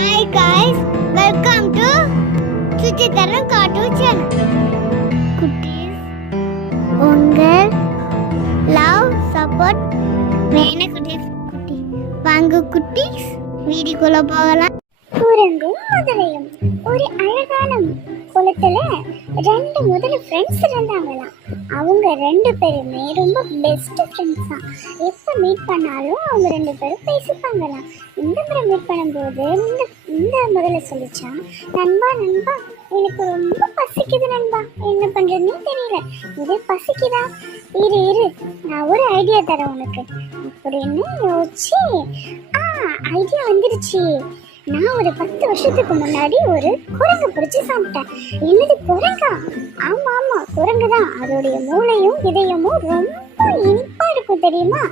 Hi guys, welcome to Suchithram cartoon channel. குட்டீஸ், உங்கள் love support வேணும் குட்டீஸ். வாங்க குட்டீஸ், வீடியோக்குள்ள போகலாம். குரங்கும் முதலையும் ஒரு அழகான குளத்துல ரெண்டு முதல்ல ஃப்ரெண்ட்ஸ் இருந்தாங்களாம். அவங்க ரெண்டு பேருமே ரொம்ப பெஸ்ட் ஃப்ரெண்ட்ஸ் தான். எப்போ மீட் பண்ணாலும் அவங்க ரெண்டு பேரும் பேசிப்பாங்களாம். இந்த முறை மீட் பண்ணும்போது இந்த முதல்ல சொல்லிச்சா, நண்பா நண்பா எனக்கு ரொம்ப பசிக்குது நண்பா, என்ன பண்றதுன்னு தெரியல, இது பசிக்குதா, இரு நான் ஒரு ஐடியா தரேன் உனக்கு அப்படின்னு யோசிச்சு ஐடியா வந்துருச்சு. நான் ஒரு 10 வருஷத்துக்கு முன்னாடி ஒரு குரங்கு பிடிச்சி சாப்பிட்டேன். என்னது குரங்கா? ஆமா குரங்கு தான். அதோடைய மூளையும் இதயமும் ரொம்ப இனிப்பா இருக்கும் தெரியுமா.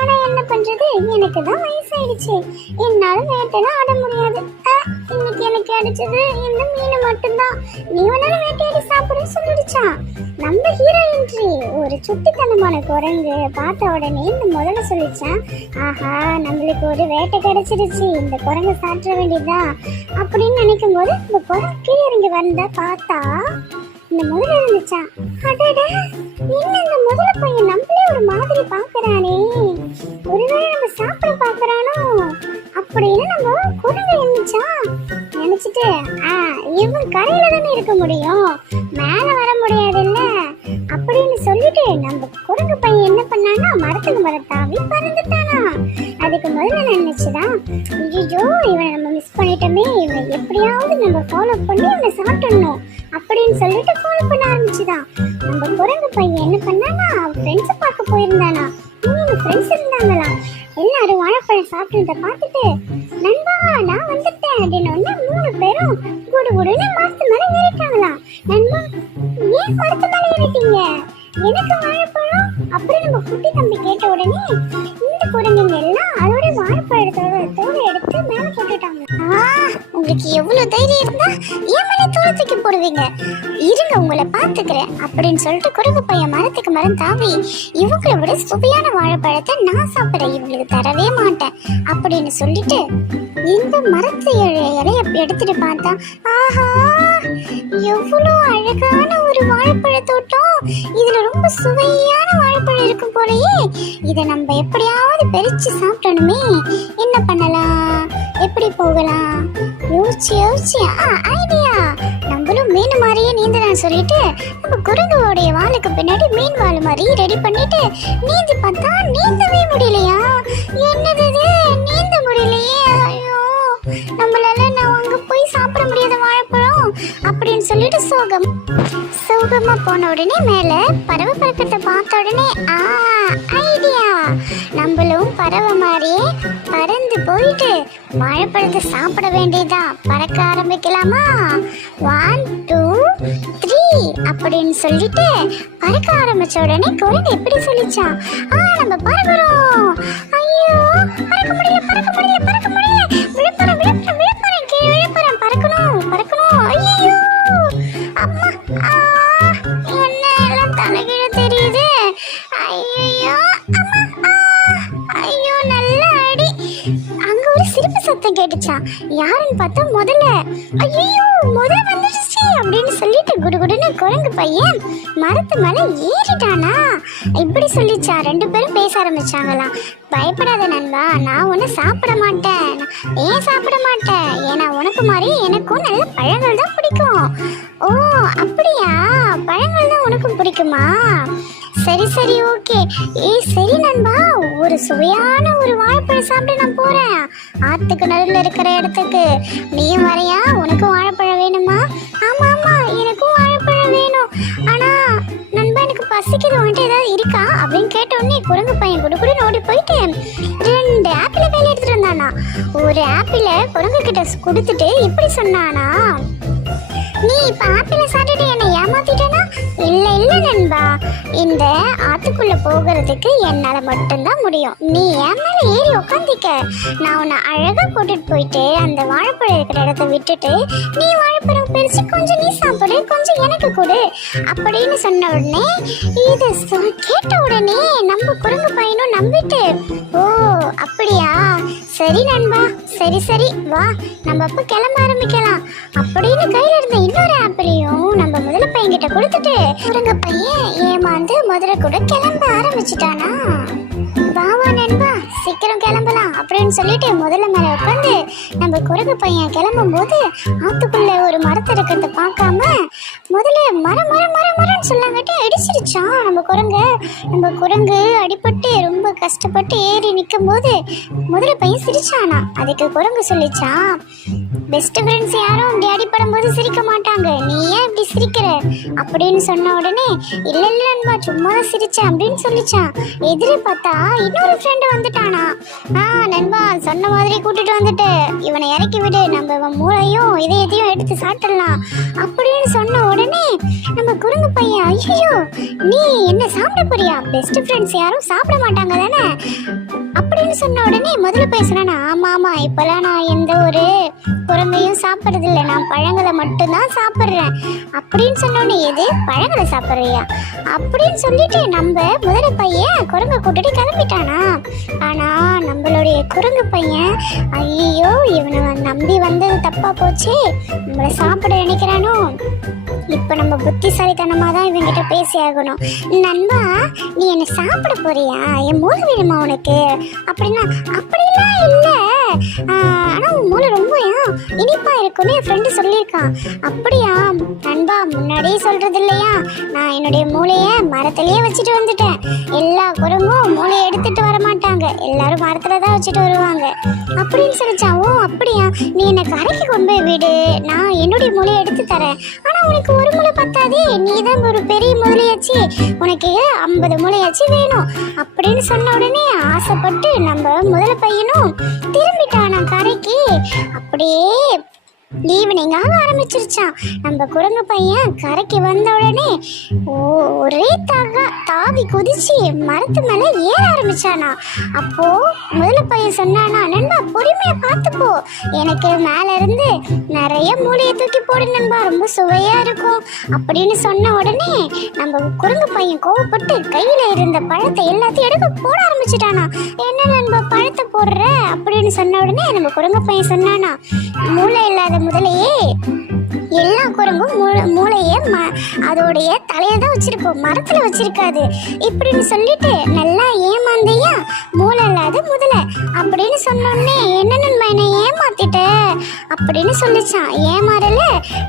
ஆனா என்ன பண்றது, எனக்கு தான் வயசாயிடுச்சு, என்னால வேட்டையெல்லாம் ஆட முடியாது. இன்னைக்கு எனக்கு அடிச்சது இந்த மீன் மட்டும்தான், நீ வேணாலும் வேட்டையாடி சாப்பிடுன்னு சொல்லிடுச்சான். நம்ம ஹீரோயின்ட்ரி ஒரு சுட்டித்தனமான குரங்கு பார்த்த உடனே இந்த முதல்ல சொல்லிச்சான், ஆஹா நம்மளுக்கு ஒரு வேட்டை கிடைச்சிருச்சு, இந்த குரங்கு சாப்பிட வேண்டியதா அப்படின்னு நினைக்கும் போது இந்த குரங்கு கீழே இறங்கி வந்த பார்த்தா இந்த முதல்ல இருந்துச்சான். அடட, என்ன இந்த முதல்ல பையன் நம்மளே ஒரு மாதிரி பாக்குறானே, ஒருவேளை நம்ம சாப்பிட பாக்குறானோ அப்படின்னு நம்ம குரங்கு நினைச்சிட்டு இவன் கரையில தானே இருக்க முடியும், மேல வர முடியாது இல்ல அப்படின்னு சொல்லிட்டு நம்ம குரங்கு பையன் என்ன பண்ணானா மரத்துக்கு மரத்தாவி பறந்துட்டானா. அதுக்கு முதல்ல நினைச்சுதான், ஐயோ இவனை நம்ம மிஸ் பண்ணிட்டோமே, இவனை எப்படியாவது நம்ம ஃபாலோ பண்ணி இவனை சாப்பிடணும் அப்படின்னு சொல்லிட்டு ஃபாலோ பண்ண ஆரம்பிச்சுதான். நம்ம குரங்கு பையன் என்ன பண்ணானா ஃப்ரெண்ட்ஸை பார்க்க போயிருந்தானா. 3 ஃப்ரெண்ட்ஸ் இருந்தாங்களாம். எல்லாரும் வாழைப்பழம் சாப்பிட்டு பார்த்துட்டு, நண்பா நான் வந்துட்டேன் அப்படின்னு 3 பேரும் குடுகுடுன்னு மரத்து மேல ஏறிட்டாங்களாம். நண்பா ஏன் மரத்து மேல ஏறிட்டீங்க, எனக்கு வாழைப்பழம் அப்படி நம்ம குட்டி தம்பி கேட்ட உடனே இந்த குரங்குங்க எல்லாம் அதோட வாழைப்பழத்தோட தோலை எடுத்து மேல போட்டுட்டாங்க. உங்களுக்கு எவ்வளவு தைரியம் இருந்தா ஏன் மேல தோலை தூக்கி போடுவீங்க, இருங்க உங்களை பாத்துக்கிறேன் அப்படின்னு சொல்லிட்டு குரங்கு பையன் மரத்துக்கு மரம் தாவி, இவங்களை விட சுவையான வாழைப்பழத்தை நான் சாப்பிட இவங்களுக்கு தரவே மாட்டேன் அப்படின்னு சொல்லிட்டு இந்த மரத்து இலைய எடுத்துட்டு பார்த்தா, ஆஹா எவ்வளவு அழகான ஒரு வாழைப்பழ தோட்டம், இதுல ரொம்ப சுவையான வாழைப்பழம் இருக்கும் போலயே, இதை நம்ம எப்படியாவது பறிச்சு சாப்பிடணுமே, என்ன பண்ணலாம், எப்படி போகலாம் யோசிச்சு ஐடியா, நம்மளும் மீன் மாதிரியே நீந்தலாம் சொல்லிட்டு நம்ம குரங்குடைய வாளுக்கு பின்னாடி மீன் வாள் மாதிரி ரெடி பண்ணிட்டு நீந்தி பார்த்தா நீந்தவே முடியலையா. என்னது நீந்த முடியலையே, ஐயோ நம்மளால நான் அங்க போய் சாப்பிட முடியாத வாழைப்பழம் அப்படின்னு சொல்லிட்டு சோகமா போன உடனே மேல பறவை பறக்கிறத பார்த்த உடனே ஐடியா, நம்மளும் பறவை மாதிரியே பறந்து போயிட்டு வாழைப்பழத்தை சாப்பிட வேண்டியதா, பறக்க ஆரம்பிக்கலாமா, 1 2 3 அப்படின்னு சொல்லிட்டு பறக்க ஆரம்பிச்ச உடனே குரங்கு எப்படி சொல்லிச்சான், நம்ம பறக்கிறோம், ஐயோ பறக்க முடியல விழுப்புறம் கீழே விழுப்புறம் பறக்கணும் ஐயோ அம்மா என்ன எல்லாம் தலைகீழ தெரியுது, ஐயோ அம்மா ஐயோ நல்ல அடி. அங்க ஒரு சிரிப்பு சத்தம் கேட்டுச்சா, யாருன்னு பார்த்தா முதல்ல, ஐயோ முதல்ல வந்துடுச்சு அப்படின்னு சொல்லிட்டு குடுகுடுன்னு குரங்கு பையன் மரத்து மேல ஏறிட்டானா. இப்படி சொல்லிச்சா, 2 பேரும் பேச ஆரம்பிச்சாங்களாம். பயப்படாத நண்பா, நான் ஒன்னும் சாப்பிட மாட்டேன். ஏன் சாப்பிட மாட்டேன், ஏன்னா உனக்கு மாதிரி எனக்கும் நல்ல பழங்கள் தான் பிடிக்கும். ஓ அப்படியா, பழங்கள் தான் உனக்கும் பிடிக்குமா, சரி ஓகே. சரி நண்பா, ஒரு சுவையான ஒரு வாழைப்பழம் சாப்பிட்டு நான் போறேன் ஆத்துக்கு நடுவில் இருக்கிற இடத்துக்கு, நீயும் வரையா, உனக்கும் வாழைப்பழம் வேணுமா, ஆமா எனக்கும் வாழைப்பழம் வேணும், ஆனா நண்பா எனக்கு பசிக்குது, வந்துட்டு ஏதாவது இருக்கா அப்படின்னு கேட்ட உடனே குரங்கு பையன் குடுகுடுன்னு ஓடி போயிட்டு 2 ஆப்பிளை கையில் எடுத்துட்டு வந்தானா. ஒரு ஆப்பிளை குரங்கு கிட்ட கொடுத்துட்டு இப்படி சொன்னானா, நீ இப்ப ஆப்பிள சாப்பிட்டுட்டு என்ன ஏமாத்திட்டனா, இல்ல நண்பா, இந்த ஆத்துக்குள்ள போகிறதுக்கு என்னால மட்டும்தான் முடியும், நீ என் மேல ஏறி உட்காந்துக்க, நான் உன்னை அழகா கூட்டிட்டு போயிட்டு அந்த வாழைப்பழம் இருக்கிற இடத்த விட்டுட்டு நீ வாழைப்பழம் பறிச்சு கொஞ்சம் நீ சாப்பிடு, கொஞ்சம் எனக்கு கொடு அப்படின்னு சொன்ன உடனே இதை கேட்ட உடனே நம்ம குரங்கு பையனும் நம்பிட்டு, ஓ அப்படியா சரி நண்பா, சரி சரி வா நம்ம அப்ப கிளம்ப ஆரம்பிக்கலாம் அப்படின்னு கையில இருந்த இன்னொரு ஆப்பிளையும் நம்ம முதல்ல பையன்கிட்ட கொடுத்துட்டு குரங்கு பையன் ஏமாந்து முதல்ல கூட கிளம்ப ஆரம்பிச்சுட்டானா. வாவா நண்பா சீக்கிரம் கிளம்பலாம் அப்படின்னு சொல்லிட்டு முதல்ல மேல உட்காந்து நம்ம குரங்கு பையன் கிளம்பும் போது ஆத்துக்குள்ள ஒரு மரத்தை இருக்கிறத பார்க்காம முதல்ல மரம் மரம் மரம் மரம்னு சொல்லாங்கட்டி அடிச்சிருச்சான் நம்ம குரங்கு அடிபட்டு ரொம்ப கஷ்டப்பட்டு ஏறி நிற்கும் போது முதல்ல பையன் சிரிச்சானா. அதுக்கு குரங்கு சொல்லிச்சான், பெஸ்ட் ஃப்ரெண்ட்ஸ் யாரும் இப்படி அடிப்படும் போது சிரிக்க மாட்டாங்க, நீ ஏன் இப்படி சிரிக்கிற அப்படின்னு சொன்ன உடனே இல்ல இல்ல நண்பா சும்மா தான் சிரிச்சேன் அப்படின்னு சொல்லிச்சான். எதிரே பார்த்தா இன்னொரு ஃப்ரெண்டு வந்துட்டானா. நண்பா சொன்ன மாதிரி கூட்டிட்டு வந்துட்டு இவனை இறக்கி விடு, நம்ம இவன் மூளையும் இதயத்தையும் எடுத்து சாப்பிடலாம் அப்படின்னு சொன்ன உடனே நம்ம குரங்கு பையன் ஐயோ நீ என்ன சாப்பிட போறியா, பெஸ்ட் ஃப்ரெண்ட்ஸ் யாரும் சாப்பிட மாட்டாங்க தானே அப்படின்னு சொன்ன உடனே முதல்ல பேசுறானா, ஆமா ஆமா இப்பெல்லாம் நான் எந்த ஒரு குரங்கையும் சாப்பிட்றது இல்லை, நான் பழங்களை மட்டும்தான் சாப்பிட்றேன் அப்படின்னு சொன்னோடனே எது பழங்களை சாப்பிட்றியா அப்படின்னு சொல்லிட்டு நம்ம முதல்ல பையன் குரங்கை கூட்டிட்டு கிளம்பிட்டானா. ஆனா நம்மளுடைய குரங்கு பையன் ஐயோ இவனை நம்பி வந்தது தப்பா போச்சு, நம்மளை சாப்பிட நினைக்கிறானோ, இப்ப நம்ம புத்திசாலித்தனமா தான் இவங்கிட்ட பேசி ஆகணும். நண்பா நீ என்ன சாப்பிட போறியா, என் மூளை வேணுமா உனக்கு அப்படின்னா, அப்படிலாம் இல்லை ஆனா உன் மூளை ரொம்ப இனிப்பா இருக்குன்னு என் ஃப்ரெண்டு சொல்லியிருக்கான். அப்படியா நண்பா முன்னாடியே சொல்றது இல்லையா, நான் என்னுடைய மூளைய மரத்திலேயே வச்சுட்டு வந்துட்டேன், எல்லா குரங்கும் மூளையை எடுத்துட்டு வர மாட்டாங்க, எல்லாரும் மரத்துல தான் வச்சுட்டு வருவாங்க அப்படின்னு சொல்லிச்சான். ஓ அப்படியா, நீ என்னை கரைக்கு கொண்டு போய் விடு, நான் என்னுடைய மூளையை எடுத்து தரேன், ஆனா உனக்கு ஒரு மூளை பத்தாதே, நீ தான் ஒரு பெரிய மூளையாச்சு, உனக்கு 50 மூளையாச்சு வேணும் அப்படின்னு சொன்ன உடனே ஆசைப்பட்டு நம்ம முதல்ல பையனும் திரும்பிட்டானா கரைக்கு. அப்படியே ஈவினிங் ஆக ஆரம்பிச்சிருச்சான். நம்ம குரங்கு பையன் கரைக்கு வந்த உடனே ஒரே தாவி குதிச்சு மரத்து மேல ஏற ஆரம்பிச்சானா. அப்போ முதல்ல பையன் சொன்னானா, நண்பா பொறுமையா பார்த்துப்போ, எனக்கு மேல இருந்து நிறைய மூளையை தூக்கி போடு நண்பா, ரொம்ப சுவையா இருக்கும் அப்படின்னு சொன்ன உடனே நம்ம குரங்கு பையன் கோவப்பட்டு கையில இருந்த பழத்தை எல்லாத்தையும் எடுக்க போட ஆரம்பிச்சுட்டானா. என்ன நண்பா பழத்தை போடுற அப்படின்னு சொன்ன உடனே நம்ம குரங்கு பையன் சொன்னானா, மூளை இல்லாத முதலையே எல்லா குரங்கும் மூளைய அதோடைய தலையில தான் வச்சிருக்கோம், மரத்துல வச்சிருக்காது இப்படின்னு சொல்லிட்டு நல்லா ஏமாந்தையா மூளை இல்லாத முதலை அப்படின்னு சொன்னோடனே என்ன நண்பா என்னை ஏமாத்திட்ட அப்படின்னு சொல்லிச்சான். ஏமாறல,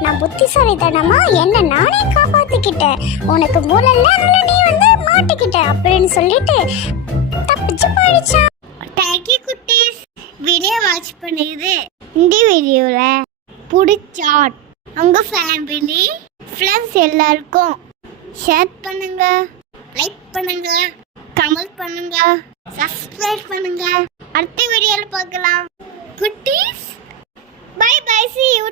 நான் புத்திசாலித்தனமா என்ன நானே காப்பாத்திக்கிட்டேன், உனக்கு மூளை இல்ல அதனால நீ வந்து மாட்டிக்கிட்ட அப்படின்னு சொல்லிட்டு தப்பிச்சு போயிடுச்சான். தேங்க்யூ குட்டீஸ், வீடியோ வாட்ச் பண்ணிது. இந்த வீடியோவில் பிடிச்சா உங்கள் ஃபேமிலி ஃப்ரெண்ட்ஸ் எல்லாருக்கும் ஷேர் பண்ணுங்க, லைக் பண்ணுங்க, கமெண்ட் பண்ணுங்க, சப்ஸ்கிரைப் பண்ணுங்க. அடுத்த வீடியோவில் பார்க்கலாம் குட்டீஸ். Bye bye, see you.